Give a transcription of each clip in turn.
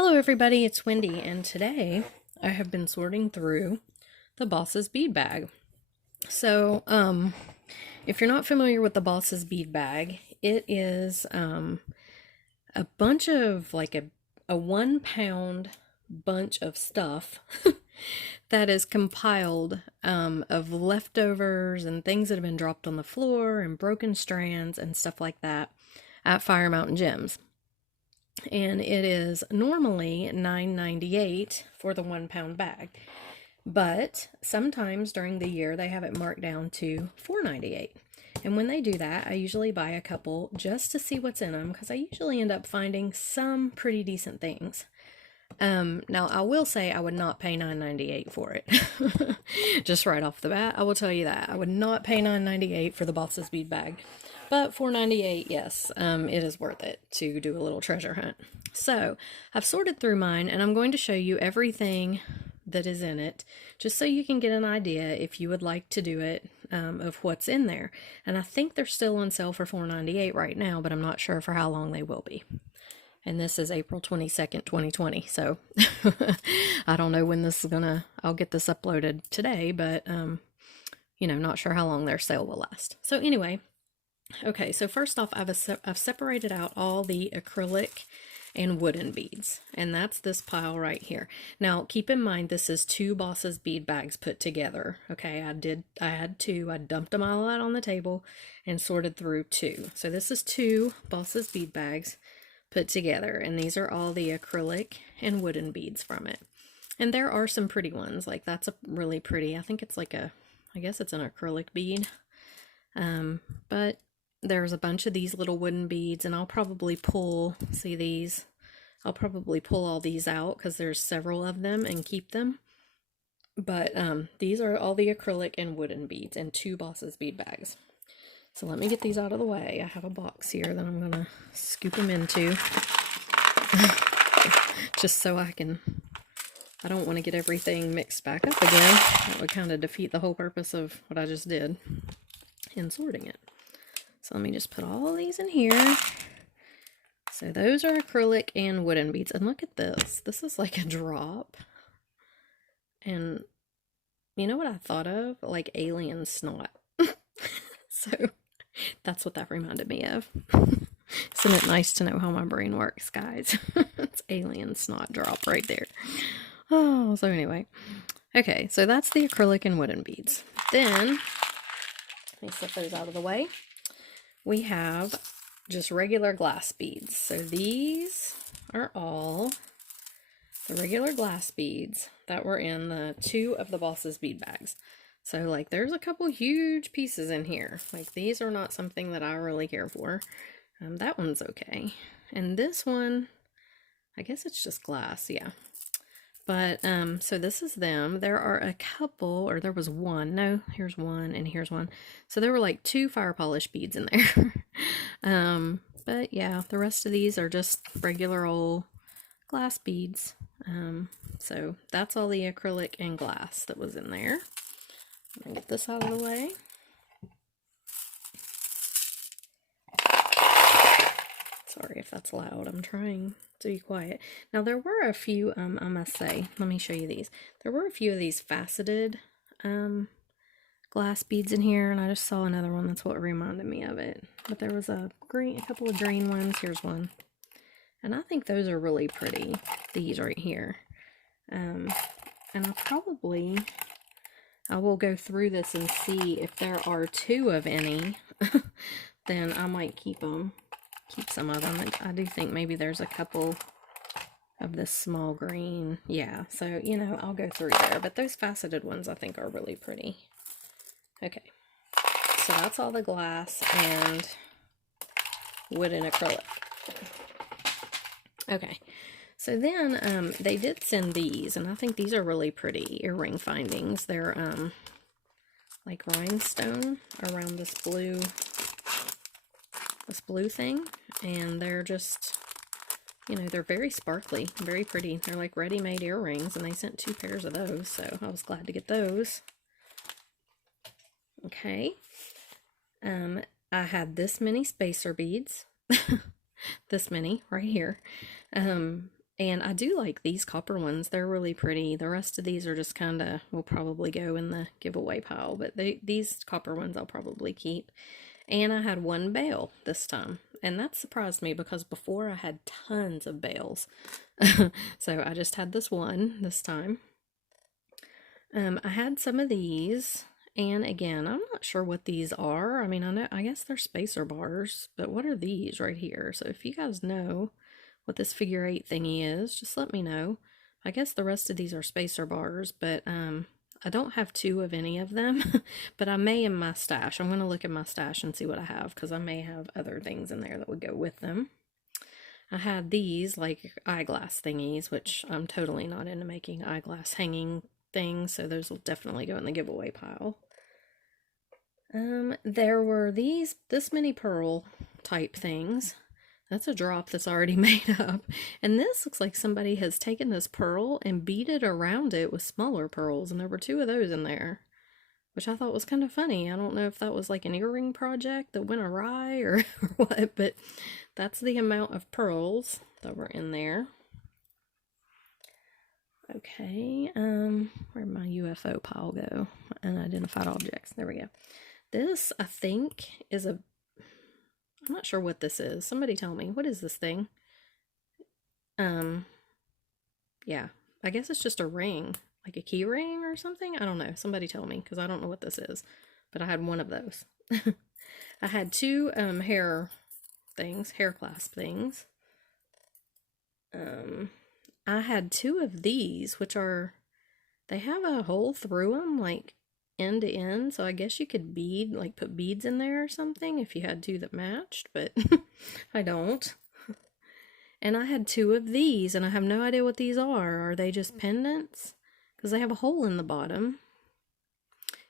Hello everybody, it's Wendy, and today I have been sorting through the Boss's bead bag. So, if you're not familiar with the Boss's bead bag, it is a bunch of a 1 pound bunch of stuff that is compiled of leftovers and things that have been dropped on the floor and broken strands and stuff like that at Fire Mountain Gems. And it is normally $9.98 for the 1 pound bag, but sometimes during the year they have it marked down to $4.98. And when they do that, I usually buy a couple just to see what's in them, because I usually end up finding some pretty decent things. Now I will say I would not pay $9.98 for it. Just right off the bat, I will tell you that I would not pay $9.98 for the Boss's bead bag. But $4.98, yes, it is worth it to do a little treasure hunt. So I've sorted through mine, and I'm going to show you everything that is in it, just so you can get an idea if you would like to do it, of what's in there. And I think they're still on sale for $4.98 right now, but I'm not sure for how long they will be. And this is April 22nd, 2020, so I don't know when this is I'll get this uploaded today, but, not sure how long their sale will last. So anyway, okay, so first off, I've separated out all the acrylic and wooden beads, and that's this pile right here. Now, keep in mind, this is 2 Boss's bead bags put together. Okay, I had 2. I dumped them all out on the table and sorted through 2. So this is 2 Boss's bead bags put together, and these are all the acrylic and wooden beads from it. And there are some pretty ones, like that's a really pretty, I think it's I guess it's an acrylic bead. But there's a bunch of these little wooden beads, and I'll probably pull, see these? I'll probably pull all these out because there's several of them and keep them. But these are all the acrylic and wooden beads and 2 Boss's bead bags. So let me get these out of the way. I have a box here that I'm going to scoop them into. Just so I don't want to get everything mixed back up again. That would kind of defeat the whole purpose of what I just did in sorting it. So let me just put all of these in here. So those are acrylic and wooden beads. And look at this. This is like a drop. And you know what I thought of? Like alien snot. So that's what that reminded me of. Isn't it nice to know how my brain works, guys? It's alien snot drop right there. Oh, so anyway. Okay, so that's the acrylic and wooden beads. Then, let me set those out of the way. We have just regular glass beads. So these are all the regular glass beads that were in the 2 of the Boss's bead bags. So, like, there's a couple huge pieces in here. Like, these are not something that I really care for. That one's okay. And this one, I guess it's just glass, yeah. But, so this is them. There are a couple, or there was one. No, here's one, and here's one. So there were like 2 fire polish beads in there. But yeah, the rest of these are just regular old glass beads. So that's all the acrylic and glass that was in there. I'm gonna get this out of the way. Sorry if that's loud. I'm trying to be quiet. Now there were a few, I must say, let me show you these. There were a few of these faceted glass beads in here, and I just saw another one. That's what reminded me of it. But there was a couple of green ones. Here's one. And I think those are really pretty. These right here. And I will go through this and see if there are 2 of any. Then I might keep some of them. I do think maybe there's a couple of this small green. Yeah, so, I'll go through there. But those faceted ones I think are really pretty. Okay, so that's all the glass and wood and acrylic. Okay, so then they did send these, and I think these are really pretty earring findings. They're like rhinestone around this blue thing, and they're just, they're very sparkly, very pretty. They're like ready-made earrings, and they sent 2 pairs of those, so I was glad to get those. Okay, I had this many spacer beads, this many right here, And I do like these copper ones. They're really pretty. The rest of these are just kind of, will probably go in the giveaway pile. But these copper ones I'll probably keep. And I had one bail this time. And that surprised me because before I had tons of bails. So I just had this one this time. I had some of these. And again, I'm not sure what these are. I mean, I guess they're spacer bars. But what are these right here? So if you guys know what this figure 8 thingy is, just let me know. I guess the rest of these are spacer bars, but I don't have 2 of any of them, but I may in my stash. I'm going to look at my stash and see what I have, because I may have other things in there that would go with them. I had these, like, eyeglass thingies, which I'm totally not into making eyeglass hanging things, so those will definitely go in the giveaway pile. There were this many pearl type things. That's a drop that's already made up. And this looks like somebody has taken this pearl and beaded around it with smaller pearls. And there were 2 of those in there, which I thought was kind of funny. I don't know if that was like an earring project that went awry or what, but that's the amount of pearls that were in there. Okay, where'd my UFO pile go? Unidentified objects. There we go. This, I think, is a... I'm not sure what this is. Somebody tell me. What is this thing? Yeah. I guess it's just a ring. Like a key ring or something? I don't know. Somebody tell me, because I don't know what this is. But I had one of those. I had 2 hair clasp things. I had 2 of these, which are... They have a hole through them, like end to end, so I guess you could put beads in there or something if you had 2 that matched, but I don't. And I had 2 of these, and I have no idea what these are. Are they just pendants? Because they have a hole in the bottom.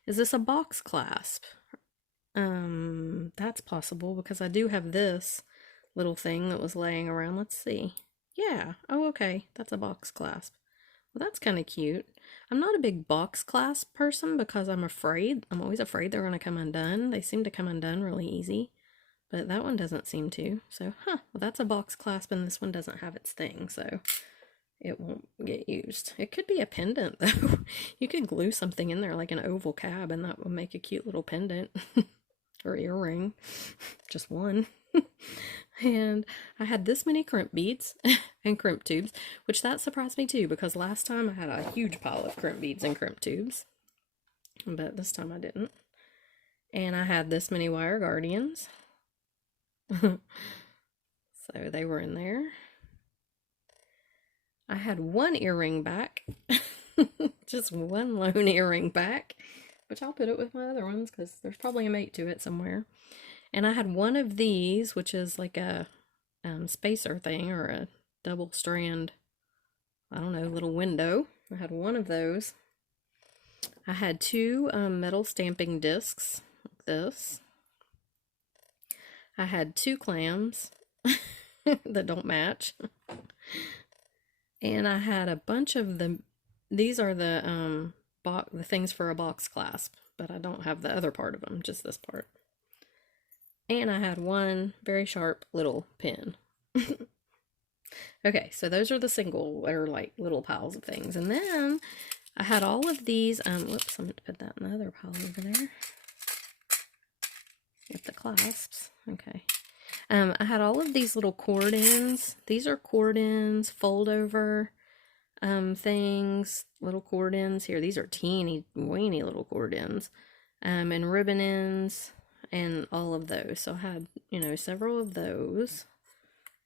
Is this a box clasp? That's possible, because I do have this little thing that was laying around. Let's see. Yeah. Oh, okay. That's a box clasp. Well, that's kind of cute. I'm not a big box clasp person because I'm always afraid they're going to come undone. They seem to come undone really easy, but that one doesn't seem to. So, well, that's a box clasp, and this one doesn't have its thing, so it won't get used. It could be a pendant, though. You could glue something in there like an oval cab, and that would make a cute little pendant or earring. Just one. And I had this many crimp beads and crimp tubes, which that surprised me too, because last time I had a huge pile of crimp beads and crimp tubes, but this time I didn't. And I had this many wire guardians. So they were in there. I had 1 earring back. Just 1 lone earring back, which I'll put it with my other ones because there's probably a mate to it somewhere. And I had 1 of these, which is like a spacer thing, or a double strand, I don't know, little window. I had 1 of those. I had 2 metal stamping discs, like this. I had 2 clams that don't match. And I had a bunch of these are the things for a box clasp, but I don't have the other part of them, just this part. And I had 1 very sharp little pin. Okay, so those are the single, or like little piles of things. And then I had all of these, whoops, I'm going to put that in the other pile over there. With the clasps, okay. I had all of these little cord ends. These are cord ends, fold over things, little cord ends here. These are teeny, weeny little cord ends. And ribbon ends. And all of those. So I had, several of those.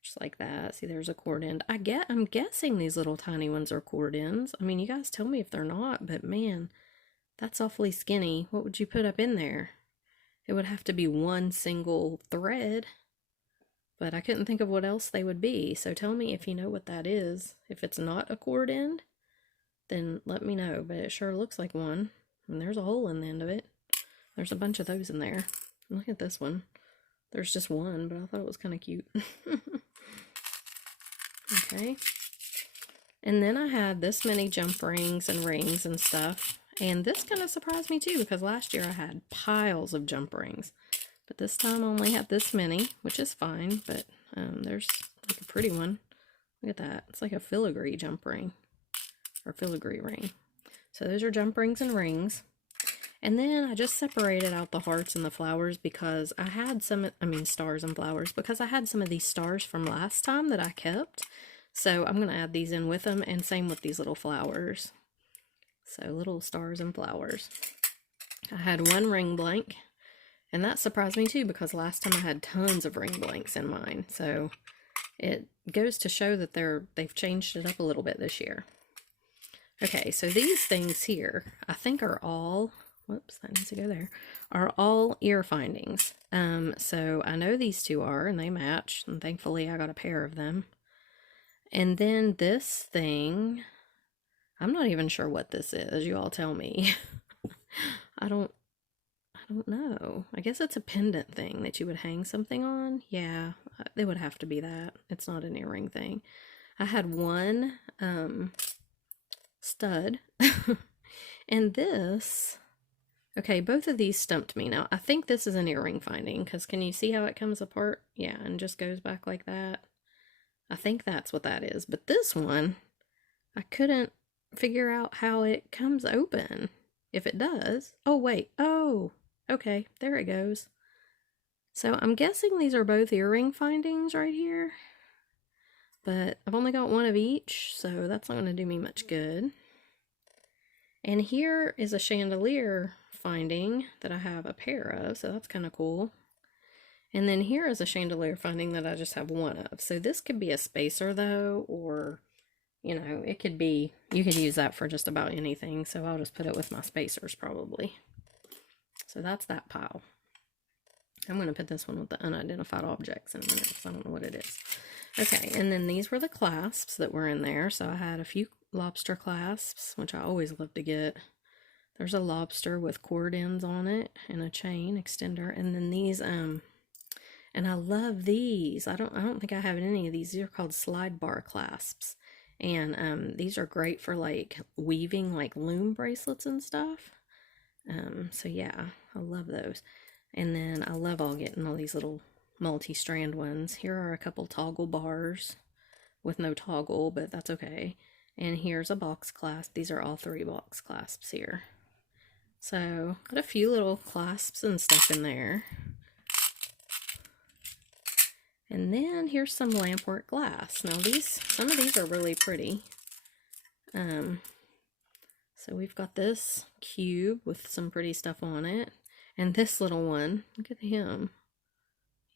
Just like that. See, there's a cord end. I'm guessing these little tiny ones are cord ends. I mean, you guys tell me if they're not, but man, that's awfully skinny. What would you put up in there? It would have to be 1 single thread. But I couldn't think of what else they would be. So tell me if you know what that is. If it's not a cord end, then let me know. But it sure looks like one. And there's a hole in the end of it. There's a bunch of those in there. Look at this one. There's just 1, but I thought it was kind of cute. Okay. And then I had this many jump rings and stuff. And this kind of surprised me too, because last year I had piles of jump rings. But this time I only had this many, which is fine. But there's like a pretty one. Look at that. It's like a filigree jump ring, or filigree ring. So those are jump rings and rings. And then I just separated out the hearts and the flowers because I had stars and flowers, because I had some of these stars from last time that I kept. So I'm going to add these in with them, and same with these little flowers. So little stars and flowers. I had one ring blank, and that surprised me too, because last time I had tons of ring blanks in mine. So it goes to show that they've changed it up a little bit this year. Okay, so these things here, I think are all, whoops, that needs to go there, are all ear findings. So I know these two are, and they match, and thankfully I got a pair of them. And then this thing, I'm not even sure what this is. You all tell me. I don't know. I guess it's a pendant thing that you would hang something on. Yeah, it would have to be that. It's not an earring thing. I had one stud. And this, okay, both of these stumped me. Now, I think this is an earring finding, because can you see how it comes apart? Yeah, and just goes back like that. I think that's what that is. But this one, I couldn't figure out how it comes open. If it does. Oh, wait. Oh, okay. There it goes. So I'm guessing these are both earring findings right here. But I've only got one of each, so that's not going to do me much good. And here is a chandelier finding that I have a pair of, so that's kind of cool. And then here is a chandelier finding that I just have one of. So this could be a spacer though, or, you know, it could be, you could use that for just about anything. So I'll just put it with my spacers probably. So that's that pile. I'm going to put this one with the unidentified objects in a minute, because I don't know what it is. Okay, and then these were the clasps that were in there. So I had a few lobster clasps, which I always love to get. There's a lobster with cord ends on it and a chain extender. And then these, and I love these. I don't think I have any of these. These are called slide bar clasps. And these are great for like weaving like loom bracelets and stuff. So yeah, I love those. And then I love getting all these little multi-strand ones. Here are a couple toggle bars with no toggle, but that's okay. And here's a box clasp. These are all 3 box clasps here. So got a few little clasps and stuff in there. And then here's some Lampwork glass. Now some of these are really pretty. So we've got this cube with some pretty stuff on it. And this little one, look at him.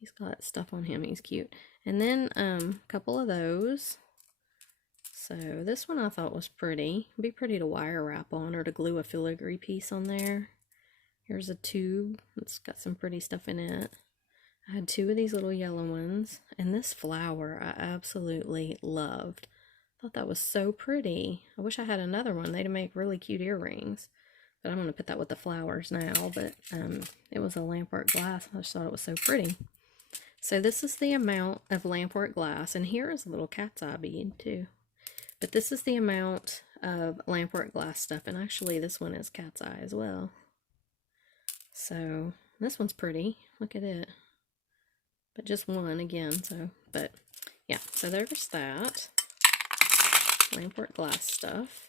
He's got stuff on him, he's cute. And then a couple of those. So this one I thought was pretty. It'd be pretty to wire wrap on, or to glue a filigree piece on there. Here's a tube. It's got some pretty stuff in it. I had 2 of these little yellow ones. And this flower I absolutely loved. I thought that was so pretty. I wish I had another one. They'd make really cute earrings. But I'm going to put that with the flowers now. But it was a Lampwork glass. I just thought it was so pretty. So this is the amount of Lampwork glass. And here is a little cat's eye bead too. But this is the amount of Lampwork glass stuff. And actually this one is cat's eye as well. So this one's pretty. Look at it. But just one again. So, but yeah. So there's that. Lampwork glass stuff.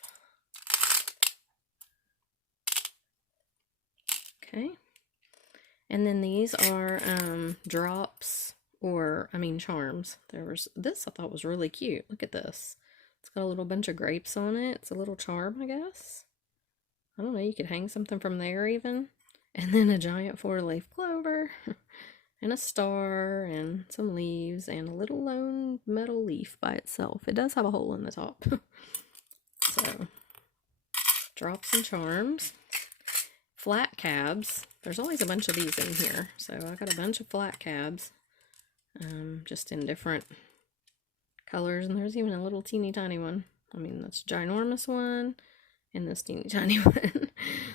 Okay. And then these are drops, or charms. There was this I thought was really cute. Look at this. It's got a little bunch of grapes on it. It's a little charm, I guess. I don't know, you could hang something from there even. And then a giant 4-leaf clover and a star and some leaves and a little lone metal leaf by itself. It does have a hole in the top. So drops and charms. Flat cabs. There's always a bunch of these in here. So I got a bunch of flat cabs. Just in different colors. And there's even a little teeny tiny one. That's a ginormous one. And this teeny tiny one.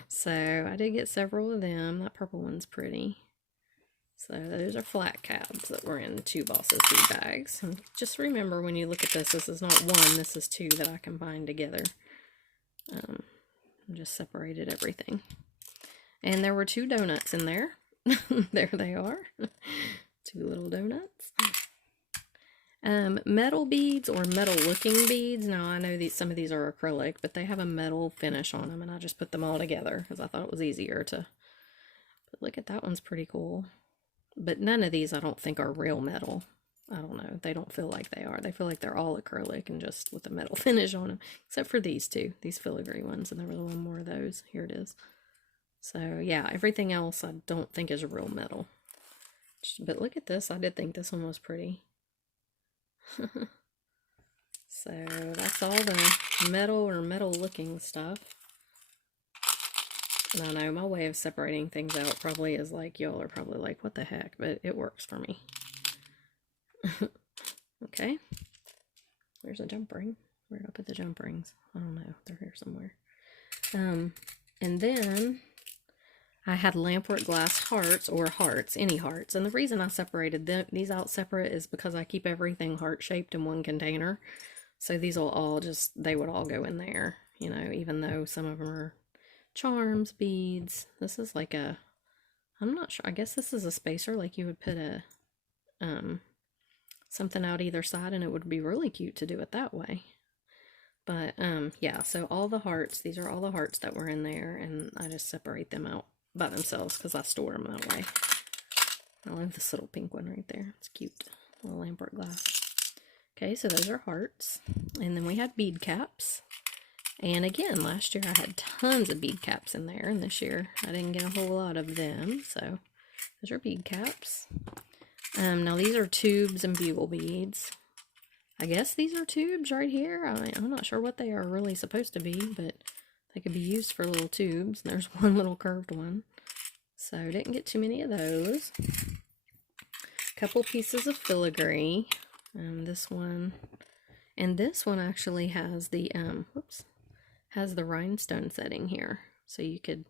So I did get several of them. That purple one's pretty. So those are flat cabs that were in 2 Bosses bead bags. And just remember when you look at this is not 1, this is 2 that I combined together. Just separated everything. And there were 2 donuts in there. There they are. 2 little donuts. Metal beads or metal looking beads. Now I know some of these are acrylic, but they have a metal finish on them, and I just put them all together because I thought it was easier to. But look at that one's pretty cool. But none of these I don't think are real metal. I don't know. They don't feel like they are. They feel like they're all acrylic and just with a metal finish on them. Except for these two. These filigree ones. And there was one more of those. Here it is. So yeah, everything else I don't think is real metal. But look at this. I did think this one was pretty. So that's all the metal or metal looking stuff. And I know my way of separating things out probably is like, y'all are probably like, what the heck? But it works for me. Okay. There's a jump ring. Where did I put the jump rings? I don't know. They're here somewhere. And then I had Lampwork glass hearts, or hearts, any hearts. And the reason I separated these out separate is because I keep everything heart-shaped in one container. So these will all they would all go in there, you know, even though some of them are charms, beads. This is like I'm not sure. I guess this is a spacer, like you would put a, something out either side, and it would be really cute to do it that way. But, yeah, so all the hearts, these are all the hearts that were in there, and I just separate them out by themselves because I store them that way. I love this little pink one right there. It's cute. Little Lampwork glass. Okay, so those are hearts. And then we had bead caps. And again, last year I had tons of bead caps in there, and this year I didn't get a whole lot of them. So those are bead caps. Now these are tubes and bugle beads. I guess these are tubes right here. I'm not sure what they are really supposed to be, but they could be used for little tubes. There's one little curved one. So didn't get too many of those. Couple pieces of filigree. This one. And this one actually has the, has the rhinestone setting here. So you could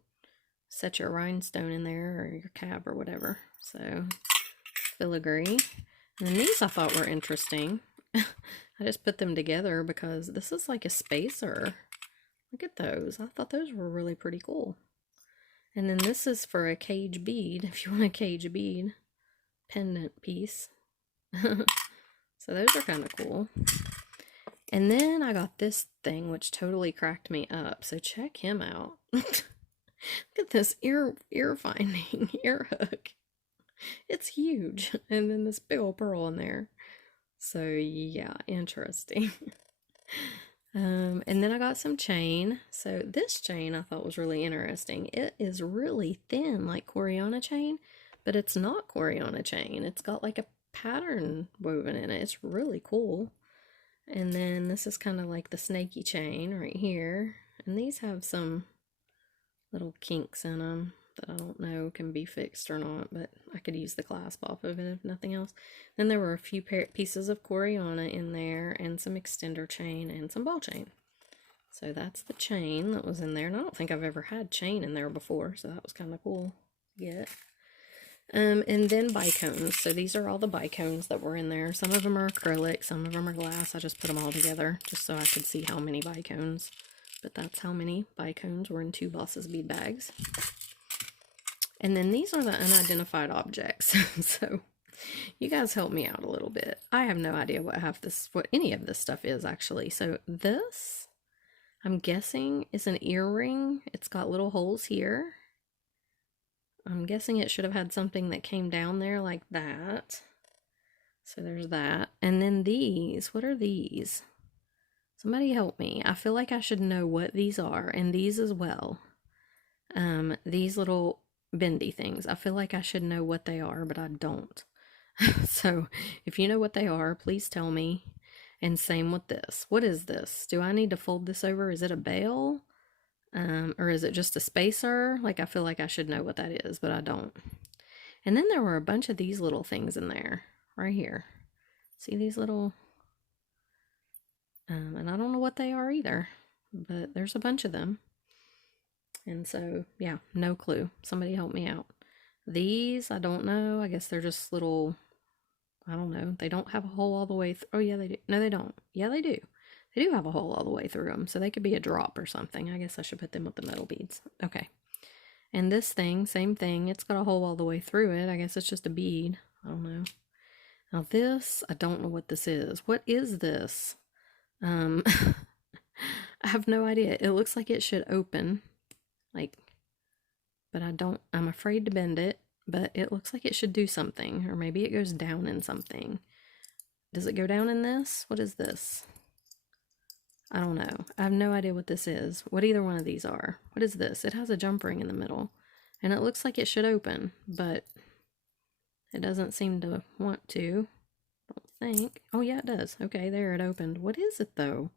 set your rhinestone in there or your cap or whatever. So filigree. And then these I thought were interesting. I just put them together because this is like a spacer. Look at those. I thought those were really pretty cool. And then this is for a cage bead, if you want a cage bead pendant piece. So those are kind of cool. And then I got this thing, which totally cracked me up. So check him out. Look at this ear finding ear hook. It's huge. And then this big old pearl in there. So yeah, interesting. And then I got some chain. So this chain I thought was really interesting. It is really thin, like Coriana chain, but it's not Coriana chain. It's got like a pattern woven in it. It's really cool. And then this is kind of like the snaky chain right here. And these have some little kinks in them that I don't know can be fixed or not, but I could use the clasp off of it if nothing else. Then there were a few pieces of Coriana in there, and some extender chain and some ball chain. So that's the chain that was in there, and I don't think I've ever had chain in there before, so that was kind of cool to get. And then bicones. So these are all the bicones that were in there. Some of them are acrylic, some of them are glass. I just put them all together just so I could see how many bicones. But that's how many bicones were in 2 Boss's bead bags. And then these are the unidentified objects. So you guys help me out a little bit. I have no idea what any of this stuff is actually. So this, I'm guessing, is an earring. It's got little holes here. I'm guessing it should have had something that came down there like that. So there's that. And then these, what are these? Somebody help me. I feel like I should know what these are, and these as well. These little bendy things. I feel like I should know what they are, but I don't. So if you know what they are, please tell me. And same with this. What is this? Do I need to fold this over? Is it a bail? Or is it just a spacer? Like, I feel like I should know what that is, but I don't. And then there were a bunch of these little things in there, right here. See these little, and I don't know what they are either, but there's a bunch of them. And so, yeah, no clue. Somebody help me out. These, I don't know. I guess they're just little, I don't know. They don't have a hole all the way through. Oh, yeah, they do. No, they don't. Yeah, they do. They do have a hole all the way through them, so they could be a drop or something. I guess I should put them with the metal beads. Okay. And this thing, same thing. It's got a hole all the way through it. I guess it's just a bead. I don't know. Now this, I don't know what this is. What is this? I have no idea. It looks like it should open, like, but I'm afraid to bend it, but it looks like it should do something, or maybe it goes down in something. Does it go down in this? What is this? I don't know. I have no idea what this is, what either one of these are. What is this? It has a jump ring in the middle, and it looks like it should open, but it doesn't seem to want to. Don't think. Oh yeah, it does. Okay, there, it opened. What is it though?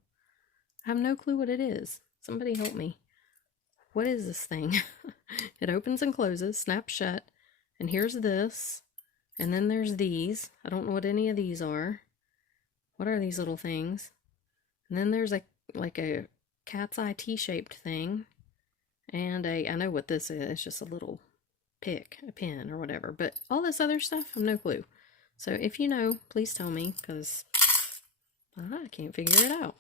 I have no clue what it is. Somebody help me. What is this thing? It opens and closes, snaps shut, and here's this, and then there's these. I don't know what any of these are. What are these little things? And then there's like a cat's eye T-shaped thing, and I know what this is. It's just a little pick, a pin or whatever, but all this other stuff, I have no clue. So if you know, please tell me, because I can't figure it out.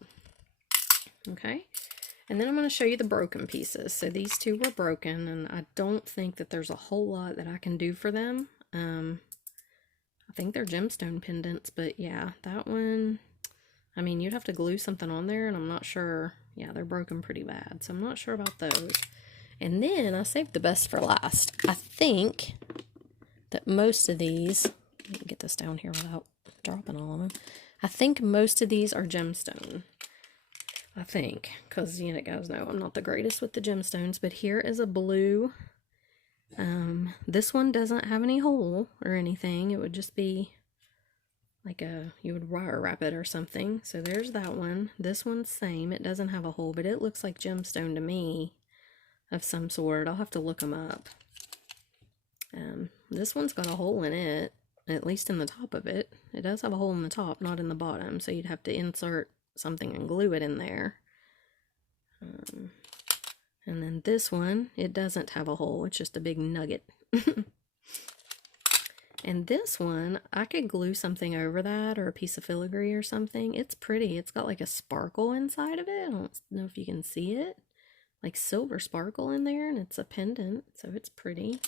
Okay, and then I'm going to show you the broken pieces. So these two were broken, and I don't think that there's a whole lot that I can do for them. I think they're gemstone pendants, but yeah, that one, I mean, you'd have to glue something on there, and I'm not sure. Yeah, they're broken pretty bad, so I'm not sure about those. And then I saved the best for last. I think that most of these, let me get this down here without dropping all of them. I think most of these are gemstone. I think, because you guys know I'm not the greatest with the gemstones, but here is a blue. This one doesn't have any hole or anything. It would just be like you would wire wrap it or something. So there's that one. This one's same. It doesn't have a hole, but it looks like gemstone to me of some sort. I'll have to look them up. This one's got a hole in it, at least in the top of it. It does have a hole in the top, not in the bottom, so you'd have to insert something and glue it in there. And then this one, it doesn't have a hole. It's just a big nugget. And this one, I could glue something over that, or a piece of filigree or something. It's pretty. It's got like a sparkle inside of it. I don't know if you can see it. Like silver sparkle in there, and it's a pendant, so it's pretty.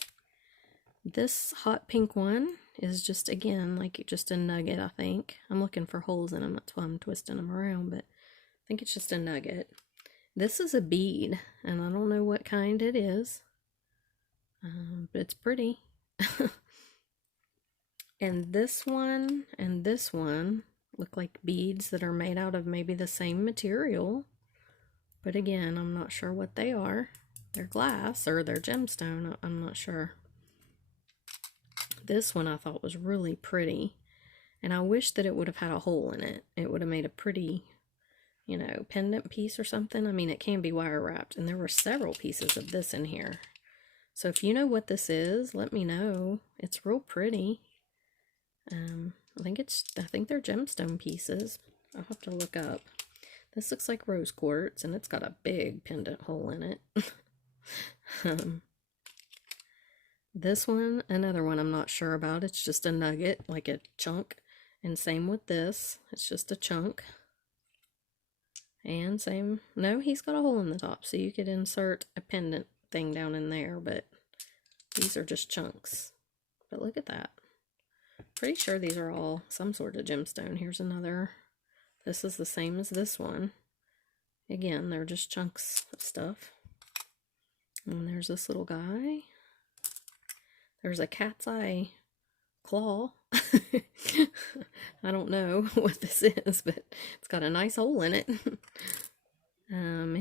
This hot pink one is just, again, like just a nugget, I think. I'm looking for holes in them. That's why I'm twisting them around, but I think it's just a nugget. This is a bead, and I don't know what kind it is, but it's pretty. And this one look like beads that are made out of maybe the same material, but again, I'm not sure what they are. They're glass, or they're gemstone, I'm not sure. This one I thought was really pretty, and I wish that it would have had a hole in it. It would have made a pretty, pendant piece or something. I mean, it can be wire wrapped, and there were several pieces of this in here. So if you know what this is, let me know. It's real pretty. I think they're gemstone pieces. I'll have to look up. This looks like rose quartz, and it's got a big pendant hole in it. This one, another one I'm not sure about. It's just a nugget, like a chunk. And same with this. It's just a chunk. And same, no, he's got a hole in the top, so you could insert a pendant thing down in there, but these are just chunks. But look at that. Pretty sure these are all some sort of gemstone. Here's another. This is the same as this one. Again, they're just chunks of stuff. And there's this little guy. There's a cat's eye claw. I don't know what this is, but it's got a nice hole in it.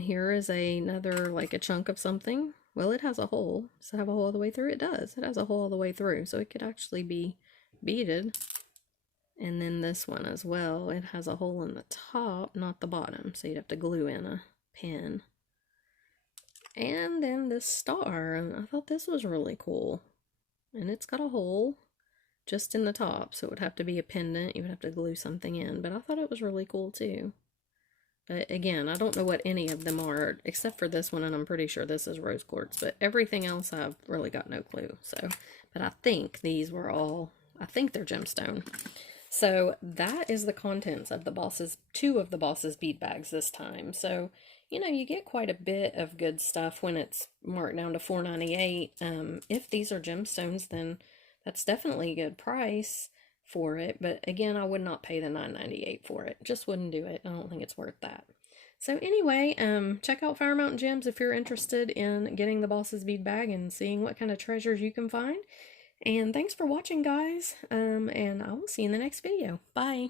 Here is another, like a chunk of something. Well, it has a hole. Does it have a hole all the way through? It does. It has a hole all the way through, so it could actually be beaded. And then this one as well. It has a hole in the top, not the bottom, so you'd have to glue in a pin. And then this star. I thought this was really cool. And it's got a hole just in the top, so it would have to be a pendant. You would have to glue something in, but I thought it was really cool too. But again, I don't know what any of them are, except for this one, and I'm pretty sure this is rose quartz, but everything else I've really got no clue. So, but I think these were all, I think they're gemstone. So that is the contents of two of the Boss's bead bags this time. So, you get quite a bit of good stuff when it's marked down to $4.98. If these are gemstones, then that's definitely a good price for it, but again, I would not pay the $9.98 for it. Just wouldn't do it. I don't think it's worth that. So anyway, check out Fire Mountain Gems if you're interested in getting the Boss's Bead bag and seeing what kind of treasures you can find. And thanks for watching, guys, and I will see you in the next video. Bye!